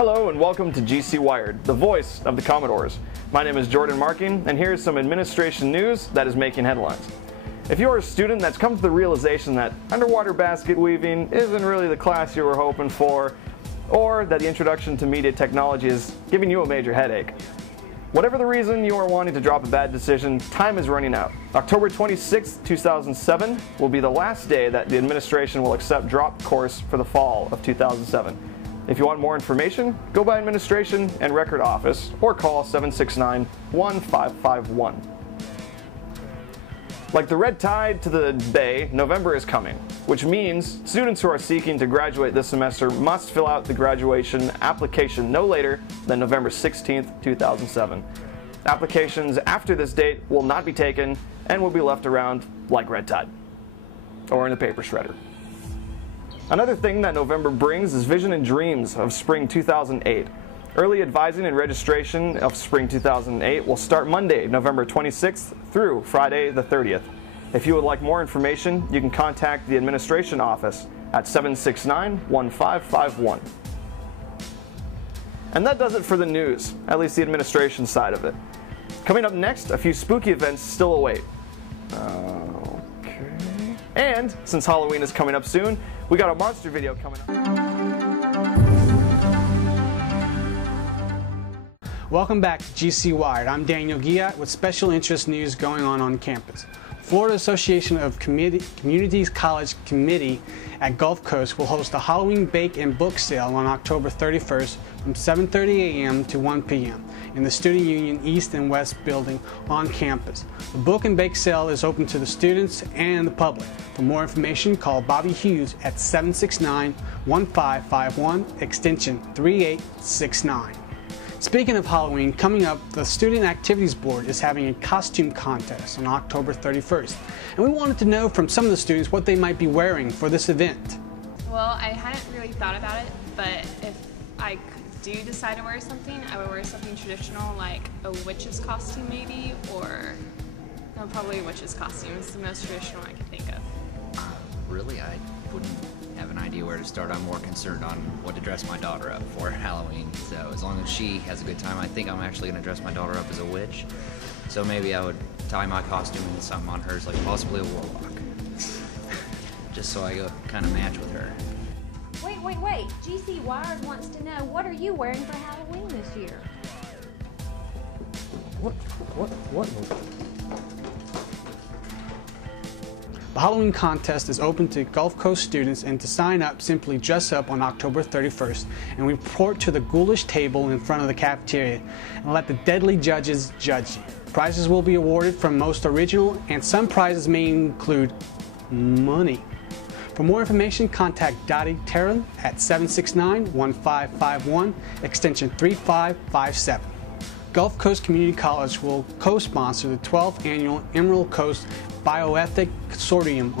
Hello and welcome to GC Wired, the voice of the Commodores. My name is Jordan Marking, and here's some administration news that is making headlines. If you're a student that's come to the realization that underwater basket weaving isn't really the class you were hoping for, or that the introduction to media technology is giving you a major headache, whatever the reason you are wanting to drop a bad decision, time is running out. October 26, 2007 will be the last day that the administration will accept dropped course for the fall of 2007. If you want more information, go by Administration and Record Office or call 769-1551. Like the red tide to the bay, November is coming, which means students who are seeking to graduate this semester must fill out the graduation application no later than November 16th, 2007. Applications after this date will not be taken and will be left around like red tide, or in a paper shredder. Another thing that November brings is vision and dreams of spring 2008. Early advising and registration of spring 2008 will start Monday, November 26th through Friday the 30th. If you would like more information, you can contact the administration office at 769-1551. And that does it for the news, at least the administration side of it. Coming up next, a few spooky events still await. Okay. And since Halloween is coming up soon, we got a monster video coming up. Welcome back to GC Wired. I'm Daniel Guilliot with special interest news going on campus. Florida Association of Communities College Committee at Gulf Coast will host a Halloween bake and book sale on October 31st from 7:30 a.m. to 1 p.m. in the Student Union East and West building on campus. The book and bake sale is open to the students and the public. For more information, call Bobby Hughes at 769-1551, extension 3869. Speaking of Halloween, coming up, the Student Activities Board is having a costume contest on October 31st. And we wanted to know from some of the students what they might be wearing for this event. Well, I hadn't really thought about it, but if I do decide to wear something, I would wear something traditional like a witch's costume maybe, or no, probably a witch's costume. It's the most traditional I can think of. Really, I wouldn't have an idea where to start. I'm more concerned on what to dress my daughter up for Halloween. So as long as she has a good time, I think I'm actually going to dress my daughter up as a witch. So maybe I would tie my costume into something on hers, like possibly a warlock. Just so I go kind of match with her. Wait. GC Wired wants to know, what are you wearing for Halloween this year? What? The Halloween contest is open to Gulf Coast students, and to sign up, simply dress up on October 31st and report to the ghoulish table in front of the cafeteria and let the deadly judges judge you. Prizes will be awarded from most original, and some prizes may include money. For more information, contact Dottie Terran at 769-1551, extension 3557. Gulf Coast Community College will co-sponsor the 12th annual Emerald Coast Bioethic Consortium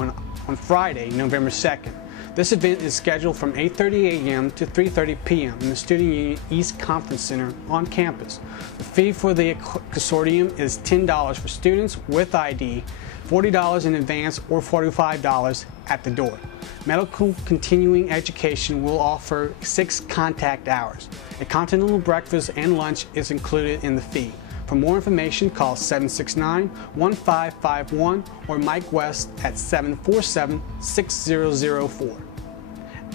on Friday, November 2nd. This event is scheduled from 8:30 a.m. to 3:30 p.m. in the Student Union East Conference Center on campus. The fee for the consortium is $10 for students with ID, $40 in advance, or $45 at the door. Medical continuing education will offer 6 contact hours. A continental breakfast and lunch is included in the fee. For more information, call 769-1551 or Mike West at 747-6004.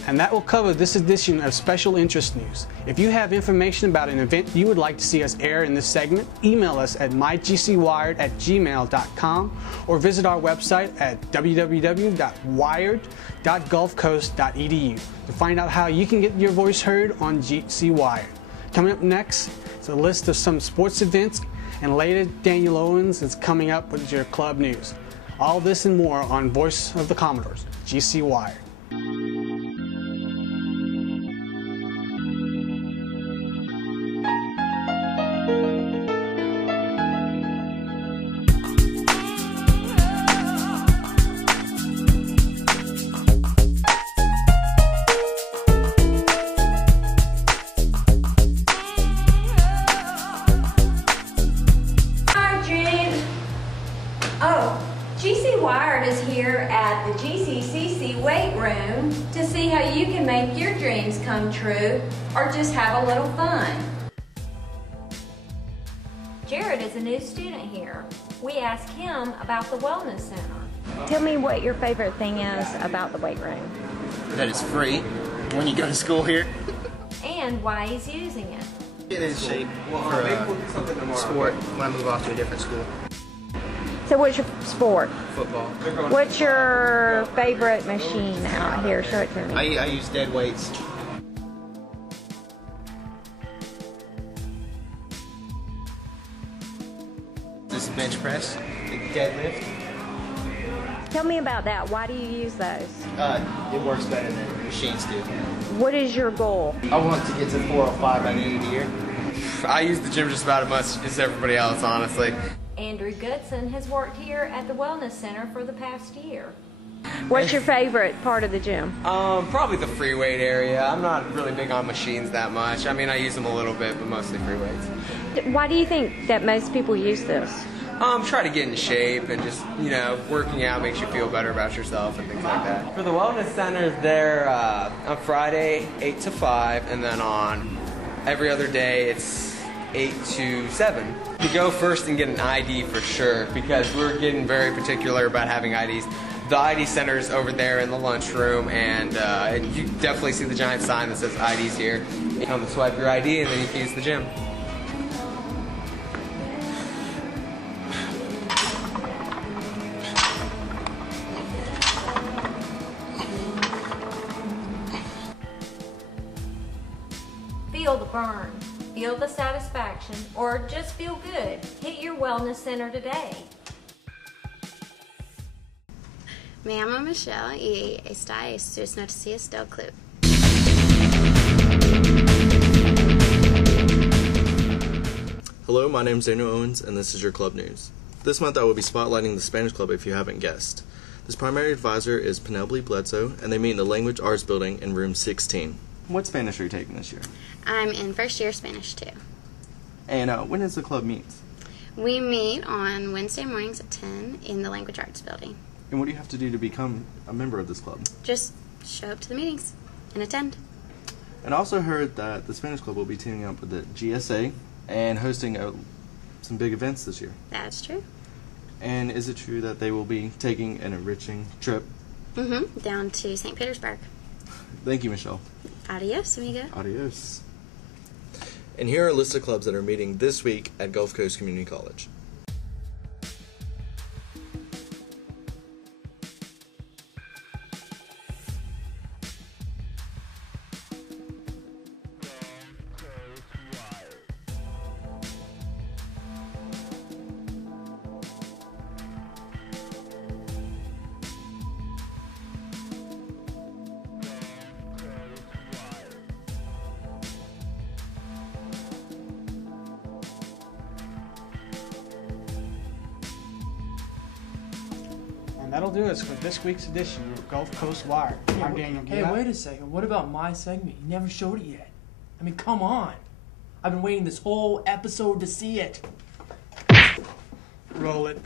And that will cover this edition of Special Interest News. If you have information about an event you would like to see us air in this segment, email us at mygcwired@gmail.com or visit our website at www.wired.gulfcoast.edu to find out how you can get your voice heard on GC Wired. Coming up next is a list of some sports events, and later Daniel Owens is coming up with your club news. All this and more on Voice of the Commodores, GC Wired. GC Wired is here at the GCCC weight room. come true or just have a little fun. Jared is a new student here. We asked him about the Wellness Center. Tell me what your favorite thing is about the weight room. That it's free when you go to school here. And why he's using it. Get in shape for sport when I move off to a different school. So what's your sport? Football. What's your favorite machine out here? Show it to me. I use dead weights. This bench press, the deadlift. Tell me about that. Why do you use those? It works better than machines do. What is your goal? I want to get to 405 by the end of the year. I use the gym just about as much as everybody else, honestly. Andrew Goodson has worked here at the Wellness Center for the past year. What's your favorite part of the gym? Probably the free weight area. I'm not really big on machines that much. I mean, I use them a little bit, but mostly free weights. Why do you think that most people use this? Try to get in shape and just, working out makes you feel better about yourself and things like that. For the wellness centers, they're on Friday, 8 to 5, and then on every other day, it's 8 to 7. You go first and get an ID for sure, because we're getting very particular about having IDs. The ID center's over there in the lunchroom, and you definitely see the giant sign that says IDs here. You come and swipe your ID, and then you can use the gym. Feel the burn, feel the satisfaction, or just feel good. Hit your Wellness Center today. Me llamo Michelle y esta es sus noticias del club. Hello, my name is Daniel Owens, and this is your club news. This month I will be spotlighting the Spanish Club if you haven't guessed. This primary advisor is Penelope Bledsoe, and they meet in the Language Arts Building in room 16. What Spanish are you taking this year? I'm in first year Spanish too. And when does the club meet? We meet on Wednesday mornings at 10 in the Language Arts Building. And what do you have to do to become a member of this club? Just show up to the meetings and attend. And I also heard that the Spanish Club will be teaming up with the GSA and hosting some big events this year. That's true. And is it true that they will be taking an enriching trip? Down to St. Petersburg. Thank you, Michelle. Adios, amigo. Adios. And here are a list of clubs that are meeting this week at Gulf Coast Community College. And that'll do us for this week's edition of Gulf Coast Wire. I'm Daniel Hey, Guilliot. wait a second. What about my segment? You never showed it yet. I mean, come on. I've been waiting this whole episode to see it. Roll it.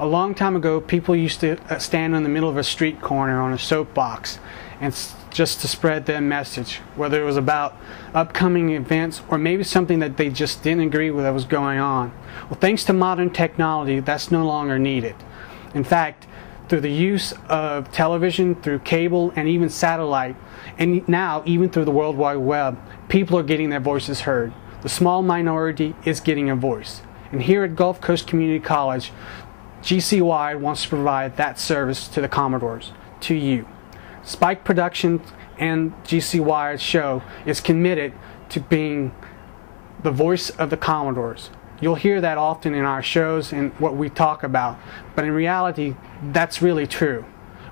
A long time ago, people used to stand in the middle of a street corner on a soapbox and just to spread their message, whether it was about upcoming events or maybe something that they just didn't agree with that was going on. Well, thanks to modern technology, that's no longer needed. In fact, through the use of television, through cable, and even satellite, and now even through the World Wide Web, people are getting their voices heard. The small minority is getting a voice. And here at Gulf Coast Community College, GCY wants to provide that service to the Commodores, to you. Spike Productions and GCY's show is committed to being the voice of the Commodores. You'll hear that often in our shows and what we talk about, but in reality, that's really true.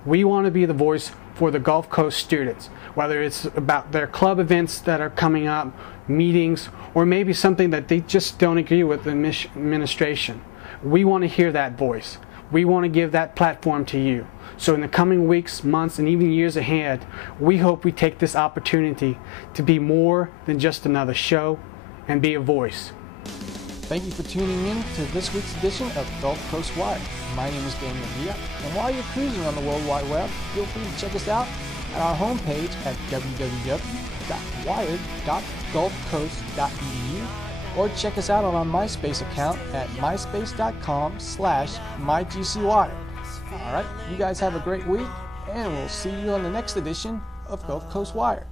We want to be the voice for the Gulf Coast students, whether it's about their club events that are coming up, meetings, or maybe something that they just don't agree with the administration. We want to hear that voice. We want to give that platform to you. So in the coming weeks, months, and even years ahead, we hope we take this opportunity to be more than just another show and be a voice. Thank you for tuning in to this week's edition of Gulf Coast Wired. My name is Daniel Guilliot, and while you're cruising on the World Wide Web, feel free to check us out at our homepage at www.wired.gulfcoast.edu or check us out on our MySpace account at myspace.com/mygcwired. Alright, you guys have a great week, and we'll see you on the next edition of Gulf Coast Wired.